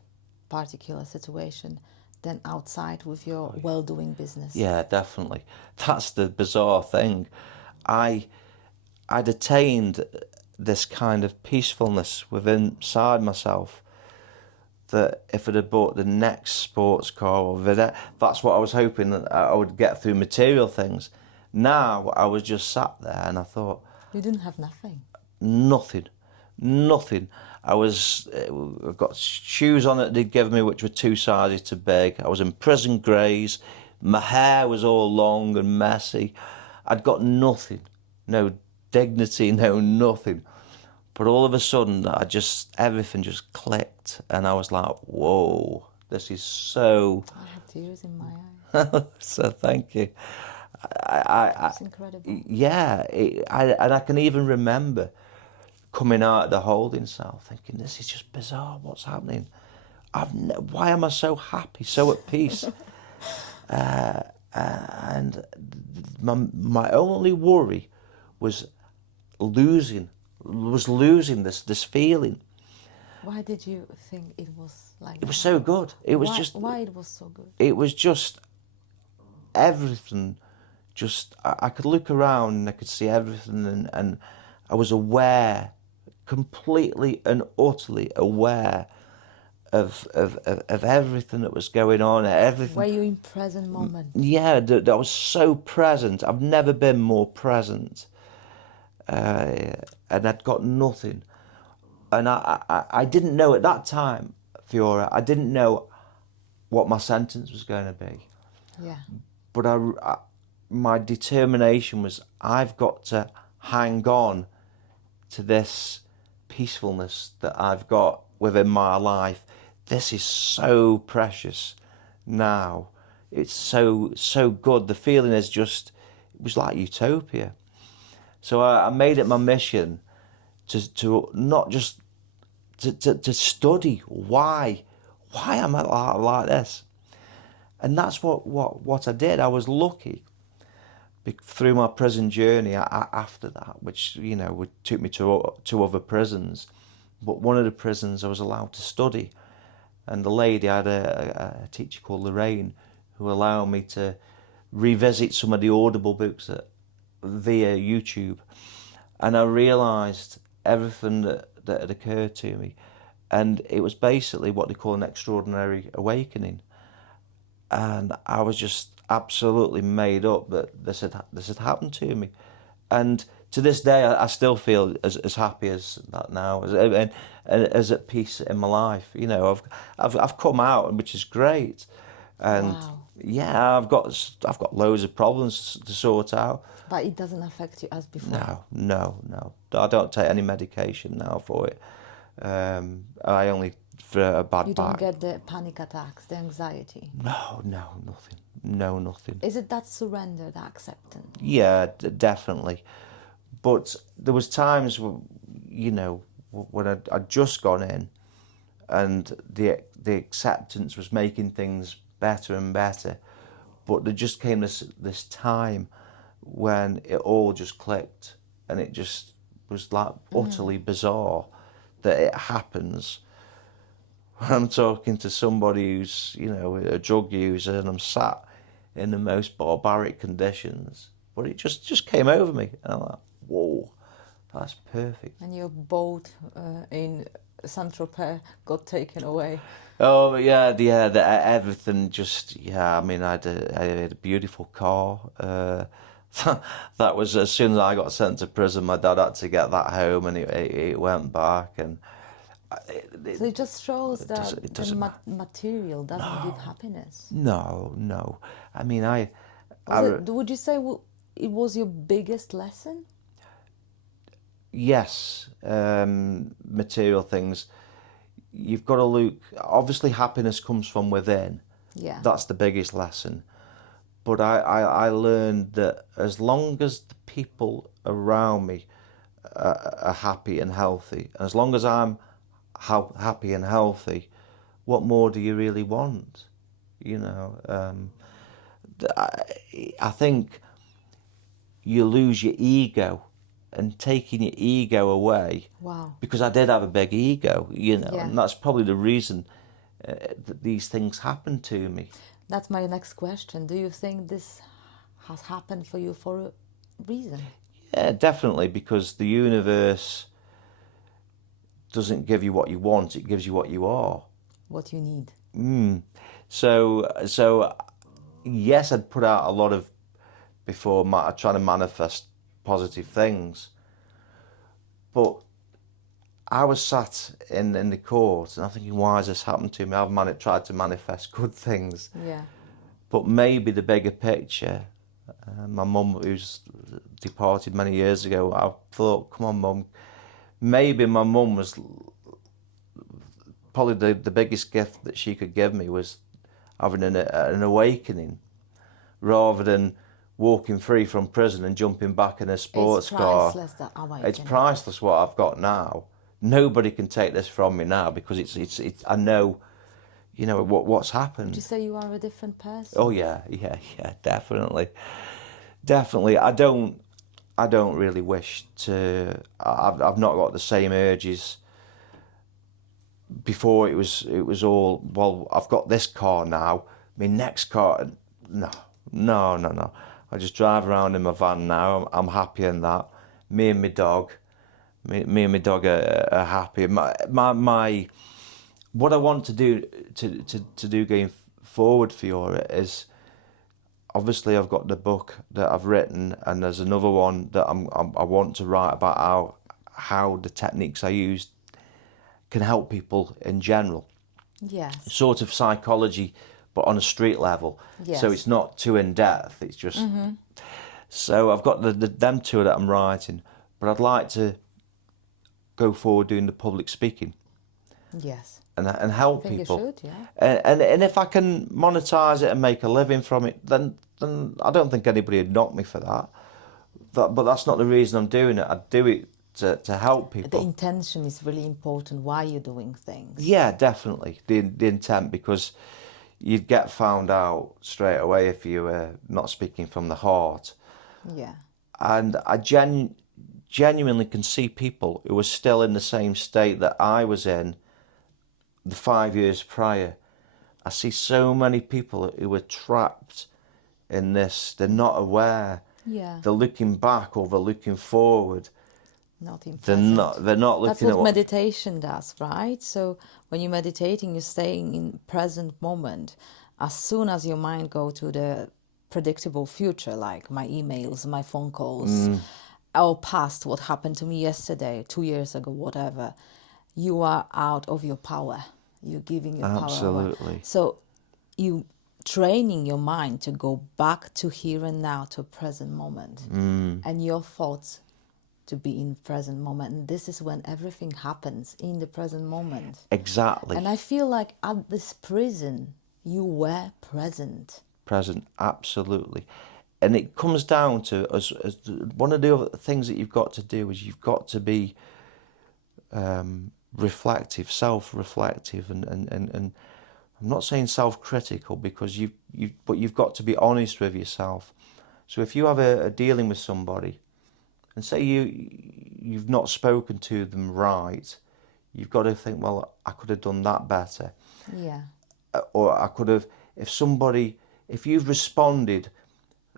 particular situation than outside with your well-doing business? Yeah, definitely. That's the bizarre thing. I'd attained this kind of peacefulness within inside myself that if I'd have bought the next sports car or that's what I was hoping that I would get through material things. Now I was just sat there and I thought... You didn't have nothing? Nothing. I got shoes on that they'd given me which were 2 sizes too big. I was in prison greys. My hair was all long and messy. I'd got nothing. No dignity, no nothing. But all of a sudden, everything just clicked. And I was like, whoa, this is so... I have tears in my eyes. So thank you. It's incredible. Yeah, and I can even remember coming out of the holding cell thinking, this is just bizarre, what's happening? Why am I so happy, so at peace? And my only worry was losing this feeling. Why did you think it was like that? It was so good. It was why it was so good? It was just everything. I could look around and I could see everything, and I was aware, completely and utterly aware of everything that was going on. Everything. Were you in present moment? Yeah, I was so present. I've never been more present. And I'd got nothing. And I didn't know at that time, Fiora, I didn't know what my sentence was going to be. Yeah. But my determination was, I've got to hang on to this peacefulness that I've got within my life. This is so precious now. It's so good. The feeling is it was like utopia. So I made it my mission to not just to study why am I like this, and that's what I did. I was lucky through my prison journey after that, which took me to 2 other prisons, but one of the prisons I was allowed to study, and the lady had a teacher called Lorraine who allowed me to revisit some of the Audible books via YouTube, and I realised everything that had occurred to me, and it was basically what they call an extraordinary awakening, and I was just absolutely made up that this had happened to me, and to this day I still feel as happy as that now, and as at peace in my life. I've come out, which is great, and wow. Yeah, I've got loads of problems to sort out. But it doesn't affect you as before? No. I don't take any medication now for it. I only for a bad back. You don't get the panic attacks, the anxiety? No, nothing. No, nothing. Is it that surrender, that acceptance? Yeah, definitely. But there was times, when I'd just gone in, and the acceptance was making things better and better, but there just came this time when it all just clicked, and it just was like utterly bizarre that it happens I'm talking to somebody who's, you know, a drug user, and I'm sat in the most barbaric conditions. But it just came over me, and I'm like, whoa, that's perfect. And your boat in Saint-Tropez got taken away. Oh yeah, everything just, yeah. I mean, I had a beautiful car. That was, as soon as I got sent to prison, my dad had to get that home, and it went back, and so it just shows that it doesn't the material doesn't give happiness. No. I mean, Would you say it was your biggest lesson? yes, material things. You've got to look. Obviously, happiness comes from within. Yeah. That's the biggest lesson. But I learned that as long as the people around me are happy and healthy, and as long as I'm happy and healthy, what more do you really want? You know, I think you lose your ego, and taking your ego away. Wow. Because I did have a big ego, you know, Yeah. and that's probably the reason that these things happen to me. That's my next question. Do you think this has happened for you for a reason? Yeah, definitely, because the universe doesn't give you what you want; it gives you what you are. What you need. So yes, I'd put out a lot of before trying to manifest positive things, but I was sat in the court and I'm thinking, why has this happened to me? I've tried to manifest good things, Yeah. but maybe the bigger picture. My mum, who's departed many years ago, I thought, come on, Mum. Maybe my mum was probably the biggest gift that she could give me was having an awakening, rather than walking free from prison and jumping back in a sports car. It's priceless, that awakening. It's priceless what I've got now. Nobody can take this from me now, because it's I know, you know, what's happened. Would you say you are a different person? Oh yeah, definitely. I don't really wish to. I've not got the same urges. Before it was all, well, I've got this car now. My next car, no. I just drive around in my van now. I'm happy in that. Me and my dog. Me and my dog are happy. My what I want to do to do going forward, Fiora, is obviously I've got the book that I've written, and there's another one that I want to write about how the techniques I use can help people in general. Yes. Sort of psychology, but on a street level. Yes. So it's not too in depth. It's just. So I've got them two that I'm writing, but I'd like to go forward doing the public speaking. Yes. And help I think people. You should, yeah. And if I can monetize it and make a living from it, then I don't think anybody would knock me for that. But that's not the reason I'm doing it. I do it to help people. The intention is really important. Why you're doing things. Yeah, definitely the intent, because you'd get found out straight away if you were not speaking from the heart. Yeah. And I genuinely can see people who are still in the same state that I was in the 5 years prior. I see so many people who are trapped in this. They're not aware. Yeah. They're looking back or they're looking forward. Not in present. They're not looking That's what at meditation does, right? So when you're meditating, you're staying in present moment. As soon as your mind go to the predictable future, like my emails, my phone calls, or past, what happened to me yesterday, 2 years ago, whatever, you are out of your power. You're giving your power away. Absolutely. So you training your mind to go back to here and now, to present moment, and your thoughts to be in present moment. And this is when everything happens in the present moment. Exactly. And I feel like at this prison, you were present. Present, absolutely. And it comes down to, as one of the other things that you've got to do is you've got to be reflective, self-reflective, and I'm not saying self-critical, because but you've got to be honest with yourself. So if you have a dealing with somebody, and say you've not spoken to them right, you've got to think, well, I could have done that better. Yeah. Or I could have, if you've responded,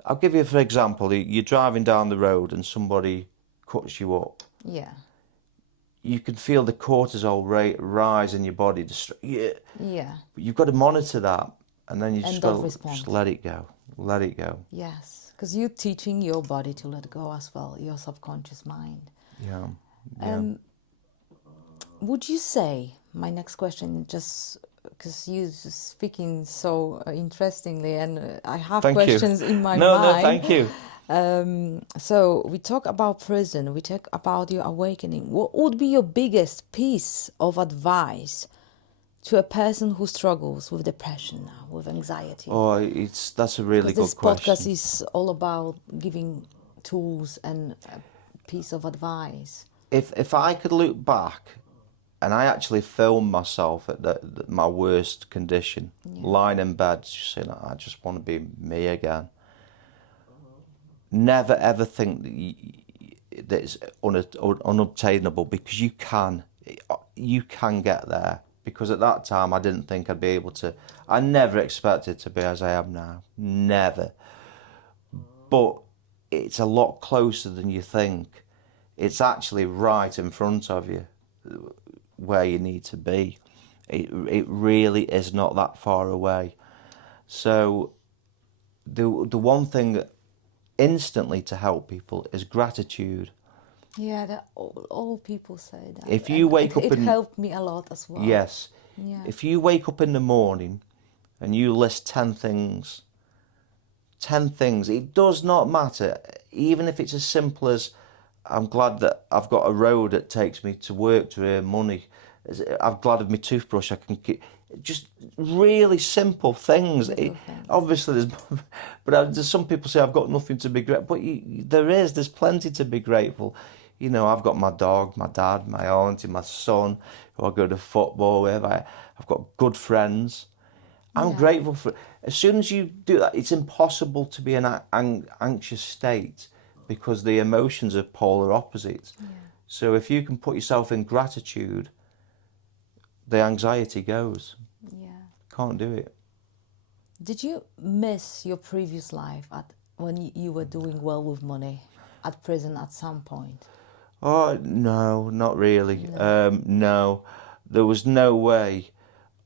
I'll give you, for example, you're driving down the road and somebody cuts you up. Yeah. You can feel the cortisol rate rise in your body. Yeah. You've got to monitor that, and then you just got to respond. just let it go. Let it go. Yes, because you're teaching your body to let go as well, your subconscious mind. Yeah. Would you say, my next question, just because you're speaking so interestingly, and I have questions in my mind. No, thank you. So we talk about prison, we talk about your awakening. What would be your biggest piece of advice to a person who struggles with depression now, with anxiety? Oh, that's a really good question. This podcast is all about giving tools and a piece of advice. If I could look back, and I actually filmed myself at my worst condition, lying in bed, just saying, I just want to be me again. Never ever think that it's unobtainable, because you can get there. Because at that time I didn't think I'd be able to. I never expected to be as I am now. Never. But it's a lot closer than you think. It's actually right in front of you, where you need to be. It really is not that far away. So the one thing that instantly to help people is gratitude. Yeah, that all people say that. If you wake up, it helped me a lot as well. Yes. Yeah. If you wake up in the morning and you list 10 things, it does not matter. Even if it's as simple as, I'm glad that I've got a road that takes me to work to earn money. I'm glad of my toothbrush. I can keep, just really simple things. Obviously, there's some people say I've got nothing to be grateful. But there's plenty to be grateful. You know, I've got my dog, my dad, my auntie, my son, who I go to football with. I've got good friends. I'm grateful for it. As soon as you do that, it's impossible to be in an anxious state, because the emotions are polar opposites. Yeah. So if you can put yourself in gratitude, the anxiety goes. Yeah. Can't do it. Did you miss your previous life when you were doing well with money at prison at some point? Oh, no, not really. No, there was no way.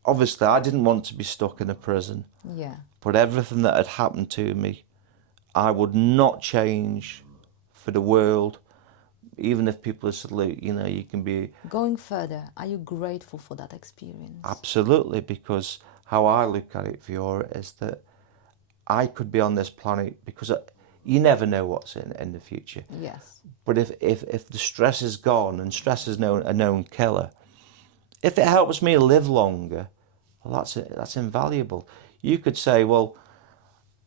Obviously, I didn't want to be stuck in a prison. Yeah. But everything that had happened to me, I would not change for the world. Even if people said, look, you know, you can be... Going further, are you grateful for that experience? Absolutely, because how I look at it, Fiora, is that I could be on this planet because you never know what's in the future. Yes. But if the stress is gone, and stress is a known killer, if it helps me live longer, well, that's invaluable. You could say, well,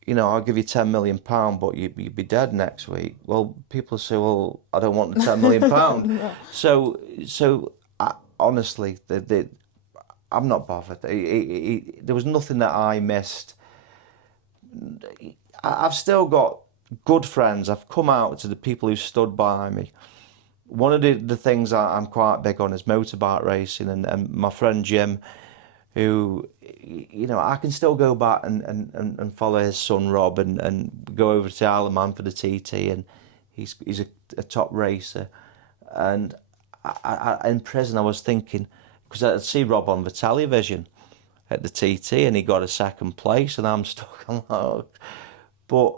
you know, I'll give you £10 million, but you'd be dead next week. Well, people say, well, I don't want the £10 million. No. So honestly, I'm not bothered. There was nothing that I missed. I've still got good friends. I've come out to the people who stood by me. One of the things I'm quite big on is motorbike racing, and my friend Jim, who, you know, I can still go back and follow his son Rob and go over to Isle of Man for the TT, and he's a top racer. And in prison I was thinking, because I'd see Rob on the television at the TT and he got a second place and I'm stuck. I'm like, oh. But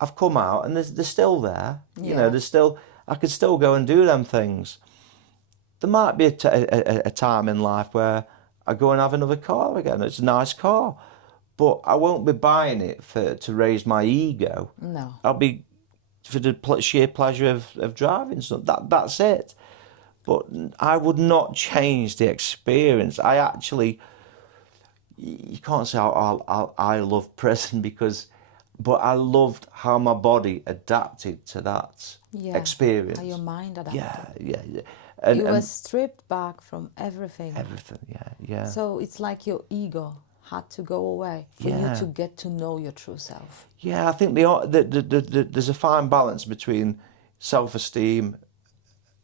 I've come out and they're still there. Yeah. You know, I could still go and do them things. There might be a time in life where I go and have another car again. It's a nice car, but I won't be buying it to raise my ego. No. I'll be for the sheer pleasure of driving. So that's it. But I would not change the experience. I actually, you can't say I love prison but I loved how my body adapted to that experience. How your mind adapted. Yeah. You were stripped back from everything. Everything, yeah. So it's like your ego had to go away for you to get to know your true self. Yeah, I think there's a fine balance between self-esteem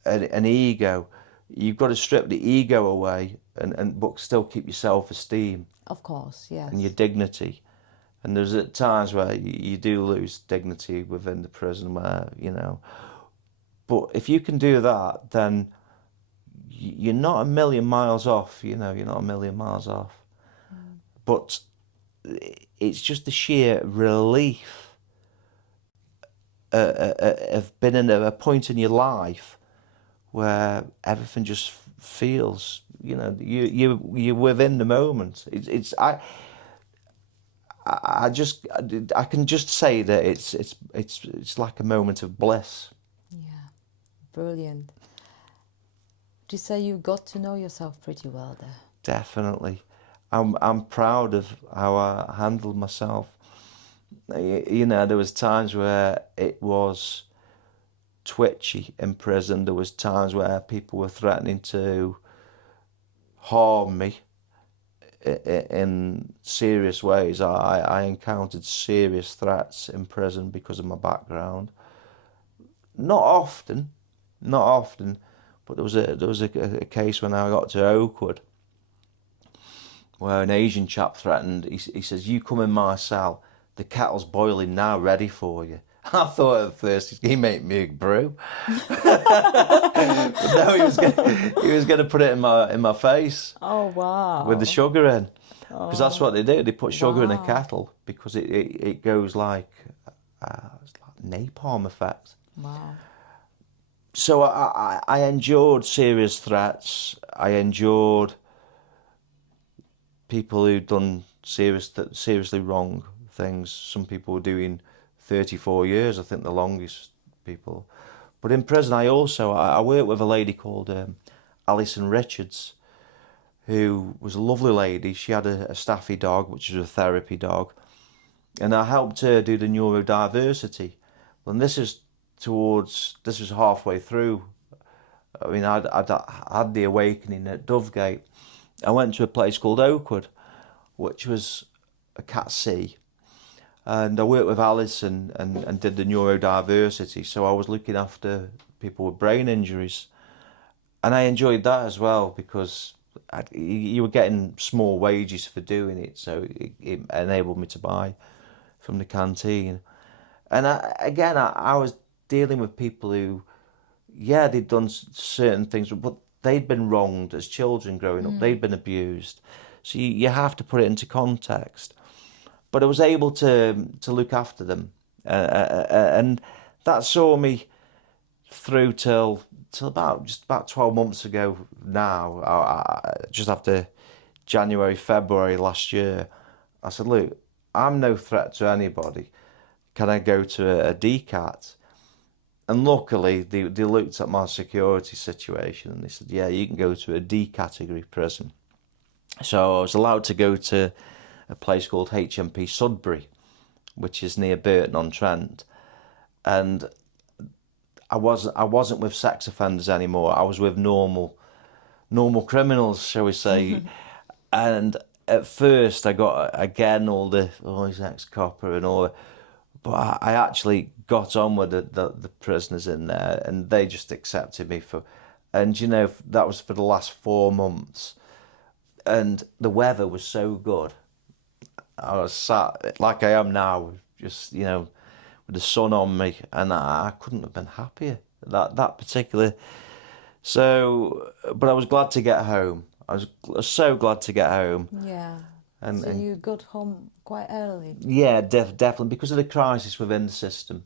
and ego. you've got to strip the ego away but still keep your self-esteem. Of course, yes. And your dignity. And there's at times where you do lose dignity within the prison where, but if you can do that, then you're not a million miles off, you're not a million miles off. But it's just the sheer relief of being in a point in your life where everything just feels, you're within the moment. I can just say that it's like a moment of bliss. Yeah, brilliant. Would you say you got to know yourself pretty well there? Definitely. I'm proud of how I handled myself. There was times where it was twitchy in prison. There was times where people were threatening to harm me in serious ways. I encountered serious threats in prison because of my background. Not often, but there was a case when I got to Oakwood where an Asian chap threatened. He says, "You come in my cell. The kettle's boiling now, ready for you." I thought at first he made me a brew, but no, he was going to put it in my face. Oh wow! With the sugar in, because that's what they do. They put sugar in a kettle because it goes like napalm effect. Wow. So I endured serious threats. I endured people who'd done seriously wrong things. Some people were doing 34 years, I think the longest people. But in prison, I worked with a lady called Alison Richards, who was a lovely lady. She had a staffy dog, which is a therapy dog, and I helped her do the neurodiversity. And this was halfway through. I mean, I'd had the awakening at Dovegate. I went to a place called Oakwood, which was a Cat C, and I worked with Alison and did the neurodiversity. So I was looking after people with brain injuries, and I enjoyed that as well because you were getting small wages for doing it, so it enabled me to buy from the canteen. And I was dealing with people who, they'd done certain things, but they'd been wronged as children growing up. They'd been abused. So you have to put it into context. But I was able to look after them. And that saw me through till about 12 months ago now. Just after January, February last year, I said, look, I'm no threat to anybody. Can I go to a DCAT? And luckily, they looked at my security situation and they said, yeah, you can go to a D category prison. So I was allowed to go to a place called HMP Sudbury, which is near Burton-on-Trent. And I wasn't with sex offenders anymore. I was with normal criminals, shall we say. And at first I got, again, all his ex-copper and all that. But I actually got on with the prisoners in there, and they just accepted me and that was for the last 4 months. And the weather was so good. I was sat like I am now, just, with the sun on me, and I couldn't have been happier, that particular. So, but I was glad to get home. I was so glad to get home. Yeah. So you got home quite early? Yeah, definitely, because of the crisis within the system.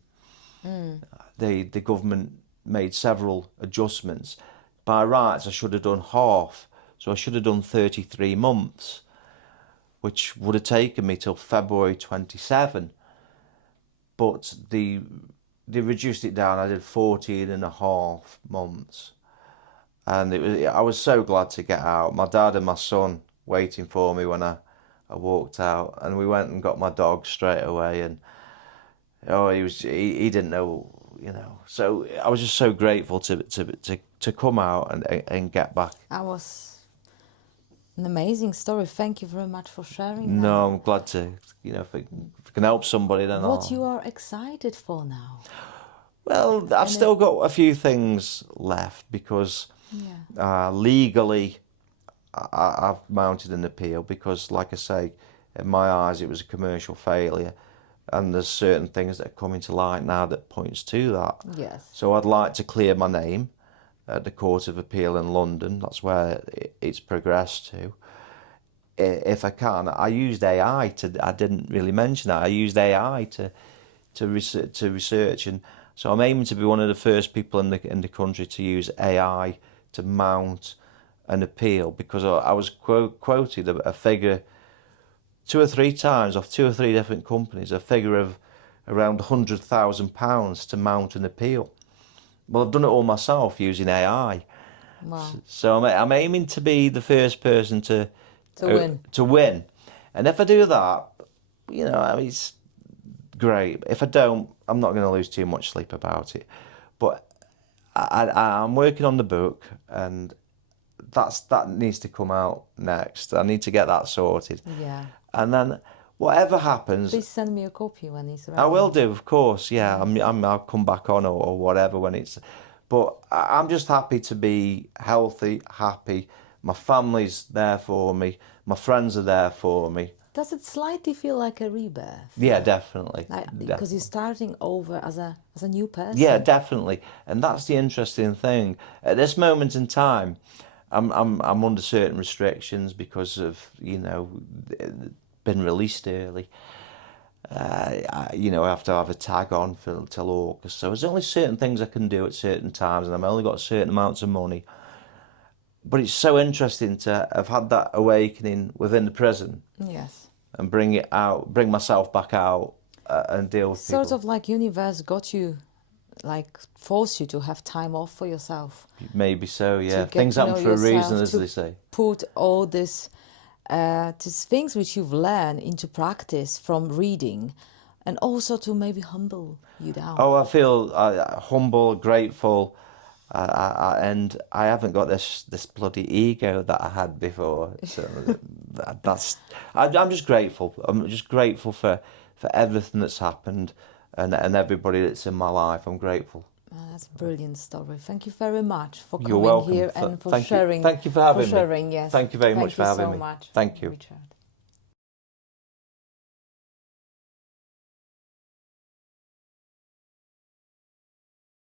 The government made several adjustments. By rights, I should have done half. So I should have done 33 months, which would have taken me till February 27. But they reduced it down. I did 14 and a half months. And I was so glad to get out. My dad and my son waiting for me when I walked out, and we went and got my dog straight away. And he didn't know, So I was just so grateful to come out and get back. That was an amazing story. Thank you very much for sharing that. No, I'm glad to, if it can help somebody, then What you are excited for now? Well, I've still got a few things left because Yeah. Legally, I've mounted an appeal because, like I say, in my eyes, it was a commercial failure, and there's certain things that are coming to light now that points to that. Yes. So I'd like to clear my name at the Court of Appeal in London. That's where it's progressed to. If I can, I used AI to. I didn't really mention that. I used AI to research, and so I'm aiming to be one of the first people in the country to use AI to mount an appeal, because I was quoted a figure 2 or 3 times off 2 or 3 different companies, a figure of around £100,000 to mount an appeal. Well, I've done it all myself using AI. Wow. So I'm aiming to be the first person to win. To win, and if I do that, I mean, it's great. If I don't, I'm not going to lose too much sleep about it. But I'm working on the book, and that needs to come out next. I need to get that sorted. Yeah. And then whatever happens, please send me a copy when it's ready. I will do, of course. Yeah, I'll come back on or whatever when it's. But I'm just happy to be healthy, happy. My family's there for me. My friends are there for me. Does it slightly feel like a rebirth? Yeah, definitely. Because you're starting over as a new person. Yeah, definitely. And that's the interesting thing. At this moment in time, I'm under certain restrictions because of been released early. I have to have a tag on till August. So there's only certain things I can do at certain times, and I've only got certain amounts of money. But it's so interesting to have had that awakening within the prison. Yes. And bring myself back out and deal with people. Sort of like universe got you, like forced you to have time off for yourself. Maybe so, yeah. Things happen for a reason, as they say. Put all these things which you've learned into practice from reading, and also to maybe humble you down. Oh, I feel humble, grateful. And I haven't got this bloody ego that I had before. So I'm just grateful. I'm just grateful for everything that's happened and everybody that's in my life. I'm grateful. That's a brilliant story. Thank you very much for You're coming welcome. here and for sharing. Thank you for having me. Yes. Thank you very much for having me. Thank you so much. Thank you. Richard.